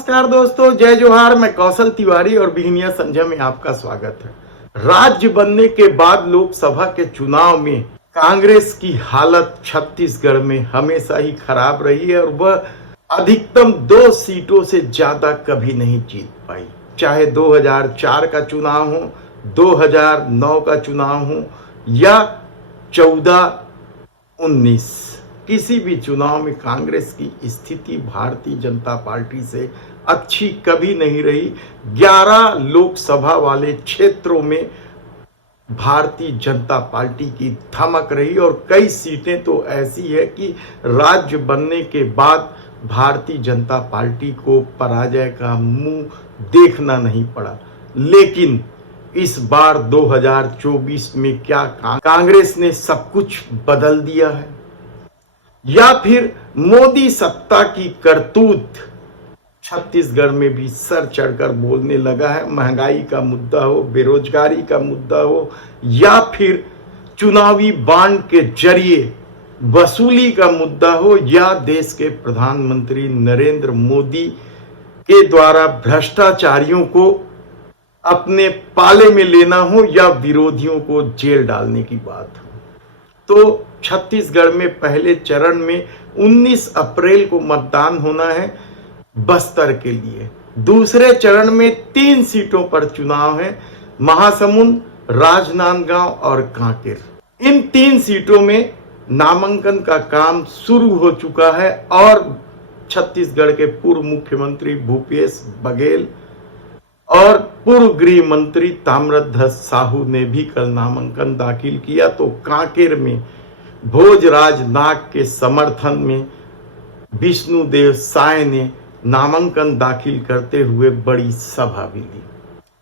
नमस्कार दोस्तों, जय जोहार। मैं कौशल तिवारी और बिहनिया संजय में आपका स्वागत है। राज्य बनने के बाद लोकसभा के चुनाव में कांग्रेस की हालत छत्तीसगढ़ में हमेशा ही खराब रही है और वह अधिकतम 2 सीटों से ज्यादा कभी नहीं जीत पाई। चाहे 2004 का चुनाव हो, 2009 का चुनाव हो या 14-19, किसी भी चुनाव में कांग्रेस की स्थिति भारतीय जनता पार्टी से अच्छी कभी नहीं रही। 11 लोकसभा वाले क्षेत्रों में भारतीय जनता पार्टी की धमक रही और कई सीटें तो ऐसी है कि राज्य बनने के बाद भारतीय जनता पार्टी को पराजय का मुंह देखना नहीं पड़ा। लेकिन इस बार 2024 में क्या कांग्रेस ने सब कुछ बदल दिया है या फिर मोदी सत्ता की करतूत छत्तीसगढ़ में भी सर चढ़कर बोलने लगा है? महंगाई का मुद्दा हो, बेरोजगारी का मुद्दा हो या फिर चुनावी बांड के जरिए वसूली का मुद्दा हो या देश के प्रधानमंत्री नरेंद्र मोदी के द्वारा भ्रष्टाचारियों को अपने पाले में लेना हो या विरोधियों को जेल डालने की बात हो, तो छत्तीसगढ़ में पहले चरण में 19 अप्रैल को मतदान होना है बस्तर के लिए। दूसरे चरण में 3 सीटों पर चुनाव है, महासमुंद, राजनांदगांव और कांकेर। इन 3 सीटों में नामांकन का काम शुरू हो चुका है और छत्तीसगढ़ के पूर्व मुख्यमंत्री भूपेश बघेल और पूर्व गृह मंत्री ताम्रध्वज साहू ने भी कल नामांकन दाखिल किया। तो कांकेर में भोजराज नाग के समर्थन में विष्णुदेव साय ने नामांकन दाखिल करते हुए बड़ी सभा भी ली।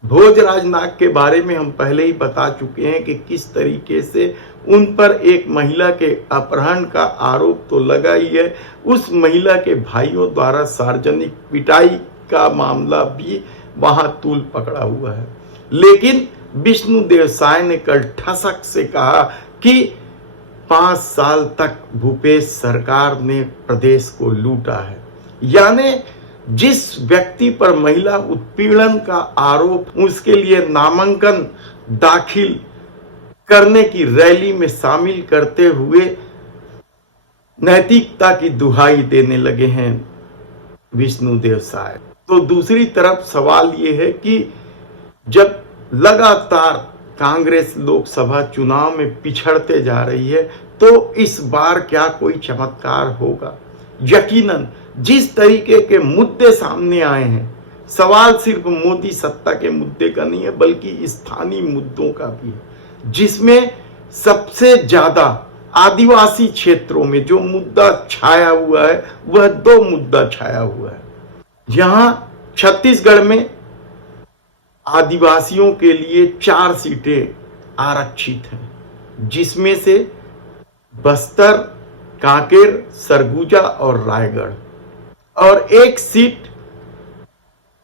भोजराज नाग के बारे में हम पहले ही बता चुके हैं कि किस तरीके से उन पर एक महिला के अपहरण का आरोप तो लगा ही है, उस महिला के भाइयों द्वारा सार्वजनिक पिटाई का मामला भी वहां तूल पकड़ा हुआ है। लेकिन विष्णुदेव साय ने कल ठसक से कहा कि 5 साल तक भूपेश सरकार ने प्रदेश को लूटा है। यानी जिस व्यक्ति पर महिला उत्पीड़न का आरोप, उसके लिए नामांकन दाखिल करने की रैली में शामिल करते हुए नैतिकता की दुहाई देने लगे हैं विष्णुदेव साय। तो दूसरी तरफ सवाल यह है कि जब लगातार कांग्रेस लोकसभा चुनाव में पिछड़ते जा रही है तो इस बार क्या कोई चमत्कार होगा? यकीनन जिस तरीके के मुद्दे सामने आए हैं, सवाल सिर्फ मोदी सत्ता के मुद्दे का नहीं है बल्कि स्थानीय मुद्दों का भी है, जिसमें सबसे ज्यादा आदिवासी क्षेत्रों में जो मुद्दा छाया हुआ है वह 2 मुद्दा छाया हुआ है। यहां छत्तीसगढ़ में आदिवासियों के लिए 4 सीटें आरक्षित हैं, जिसमें से बस्तर, कांकेर, सरगुजा और रायगढ़, और 1 सीट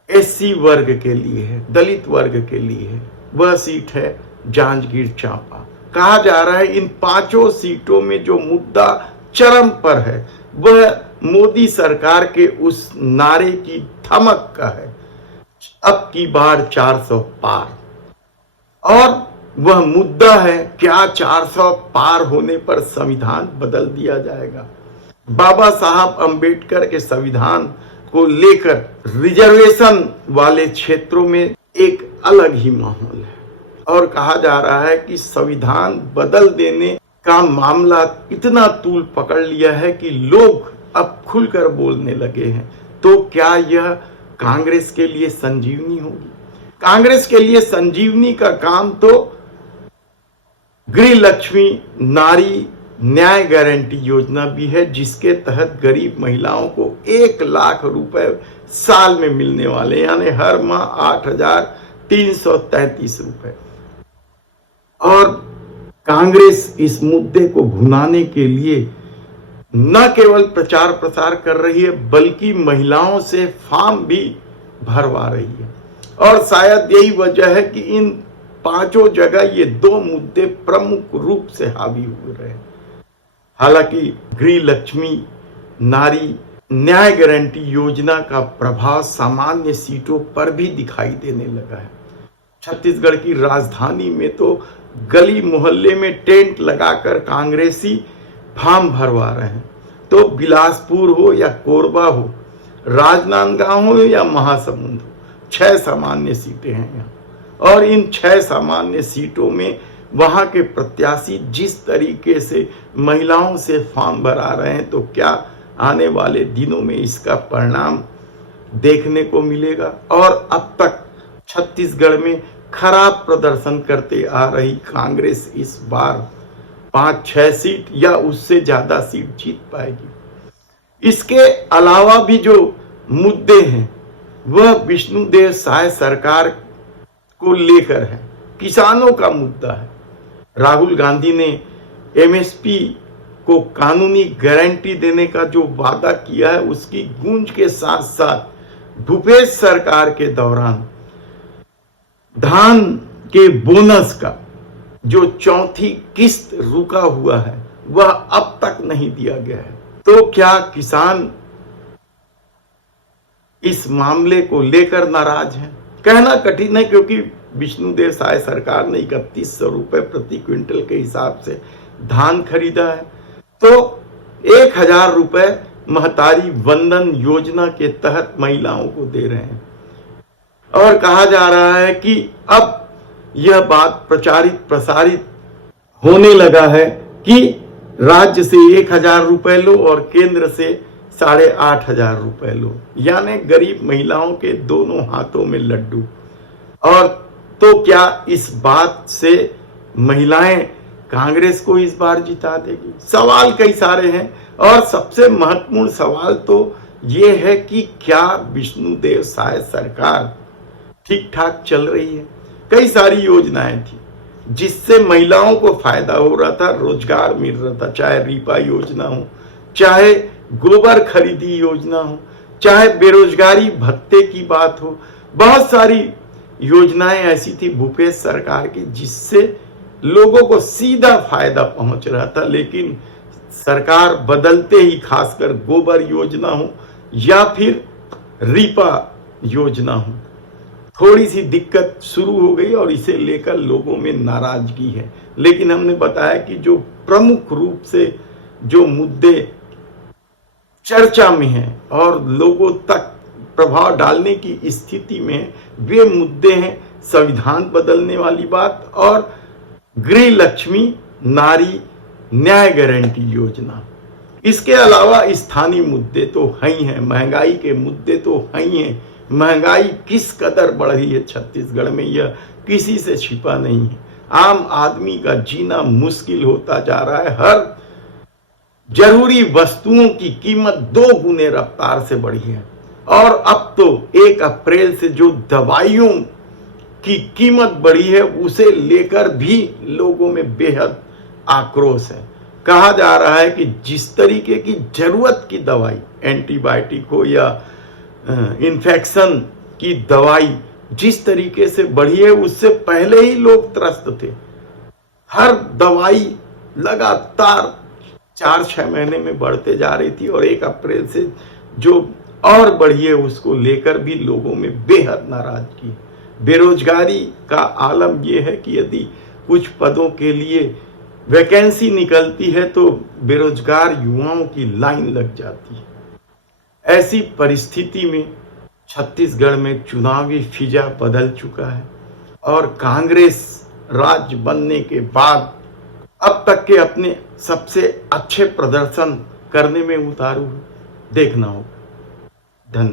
एससी वर्ग के लिए है, दलित वर्ग के लिए है। वह सीट है जांजगीर चांपा। कहा जा रहा है इन 5 सीटों में जो मुद्दा चरम पर है वह मोदी सरकार के उस नारे की धमक का है, अब की बार 400 पार। और वह मुद्दा है, क्या 400 पार होने पर संविधान बदल दिया जाएगा? बाबा साहब अंबेडकर के संविधान को लेकर रिजर्वेशन वाले क्षेत्रों में एक अलग ही माहौल है और कहा जा रहा है कि संविधान बदल देने का मामला इतना तूल पकड़ लिया है कि लोग अब खुलकर बोलने लगे हैं। तो क्या यह कांग्रेस के लिए संजीवनी होगी? कांग्रेस के लिए संजीवनी का काम तो गृह लक्ष्मी नारी न्याय गारंटी योजना भी है, जिसके तहत गरीब महिलाओं को 1 लाख रुपए साल में मिलने वाले, यानी हर माह 8,333 रुपए। और कांग्रेस इस मुद्दे को भुनाने के लिए न केवल प्रचार प्रसार कर रही है बल्कि महिलाओं से फॉर्म भी भरवा रही है। और शायद यही वजह है कि इन 5 जगह ये 2 मुद्दे प्रमुख रूप से हावी हुए रहे। हालांकि गृह लक्ष्मी नारी न्याय गारंटी योजना का प्रभाव सामान्य सीटों पर भी दिखाई देने लगा है। छत्तीसगढ़ की राजधानी में तो गली मोहल्ले में टेंट लगाकर कांग्रेसी फॉर्म भरवा रहे हैं। तो बिलासपुर हो या कोरबा हो, राजनांदगांव हो या महासमुंद हो, 6 सामान्य सीटें हैं यहाँ। और इन 6 सामान्य सीटों में वहां के प्रत्याशी जिस तरीके से महिलाओं से फॉर्म भरा रहे हैं, तो क्या आने वाले दिनों में इसका परिणाम देखने को मिलेगा। और अब तक छत्तीसगढ़ में खराब प्रदर्शन करते आ रही कांग्रेस इस बार 5-6 सीट या उससे ज्यादा सीट जीत पाएगी। इसके अलावा भी जो मुद्दे हैं वह विष्णुदेव साय सरकार को लेकर है। किसानों का मुद्दा है। राहुल गांधी ने एमएसपी को कानूनी गारंटी देने का जो वादा किया है, उसकी गूंज के साथ साथ भूपेश सरकार के दौरान धान के बोनस का जो चौथी किस्त रुका हुआ है वह अब तक नहीं दिया गया है। तो क्या किसान इस मामले को लेकर नाराज हैं? कहना कठिन है, क्योंकि विष्णुदेव साय सरकार ने 3100 रुपए प्रति क्विंटल के हिसाब से धान खरीदा है। तो 1000 रुपए महतारी वंदन योजना के तहत महिलाओं को दे रहे हैं। और कहा जा रहा है कि अब यह बात प्रसारित होने लगा है कि राज्य से 1000 रुपए लो और केंद्र से 8500 रुपए लो, यानी गरीब महिलाओं के दोनों हाथों में लड्डू। और तो क्या इस बात से महिलाएं कांग्रेस को इस बार जिता देगी? सवाल कई सारे हैं और सबसे महत्वपूर्ण सवाल तो ये है कि क्या विष्णुदेव साय सरकार ठीक ठाक चल रही है? कई सारी योजनाएं थी जिससे महिलाओं को फायदा हो रहा था, रोजगार मिल रहा था, चाहे रीपा योजना हो, चाहे गोबर खरीदी योजना हो, चाहे बेरोजगारी भत्ते की बात हो। बहुत सारी योजनाएं ऐसी थी भूपेश सरकार की जिससे लोगों को सीधा फायदा पहुंच रहा था। लेकिन सरकार बदलते ही, खासकर गोबर योजना हो या फिर रीपा योजना हो, थोड़ी सी दिक्कत शुरू हो गई और इसे लेकर लोगों में नाराजगी है। लेकिन हमने बताया कि जो प्रमुख रूप से जो मुद्दे चर्चा में हैं और लोगों तक प्रभाव डालने की स्थिति में, वे मुद्दे हैं संविधान बदलने वाली बात और गृह लक्ष्मी नारी न्याय गारंटी योजना। इसके अलावा स्थानीय मुद्दे तो हैं ही हैं, महंगाई के मुद्दे तो हैं ही हैं। महंगाई किस कदर बढ़ रही है छत्तीसगढ़ में, यह किसी से छिपा नहीं है। आम आदमी का जीना मुश्किल होता जा रहा है। हर जरूरी वस्तुओं की कीमत 2 गुने रफ्तार से बढ़ी है। और अब तो 1 अप्रैल से जो दवाइयों की कीमत बढ़ी है उसे लेकर भी लोगों में बेहद आक्रोश है। कहा जा रहा है कि जिस तरीके की जरूरत की दवाई, एंटीबायोटिक हो या इन्फेक्शन की दवाई जिस तरीके से बढ़ी है, उससे पहले ही लोग त्रस्त थे। हर दवाई लगातार 4-6 महीने में बढ़ते जा रही थी और 1 अप्रैल से जो और बढ़ी है उसको लेकर भी लोगों में बेहद नाराजगी है। बेरोजगारी का आलम यह है कि यदि कुछ पदों के लिए वैकेंसी निकलती है तो बेरोजगार युवाओं की लाइन लग जाती है। ऐसी परिस्थिति में छत्तीसगढ़ में चुनावी फिजा बदल चुका है और कांग्रेस राज्य बनने के बाद अब तक के अपने सबसे अच्छे प्रदर्शन करने में उतारू है। देखना होगा। धन्यवाद।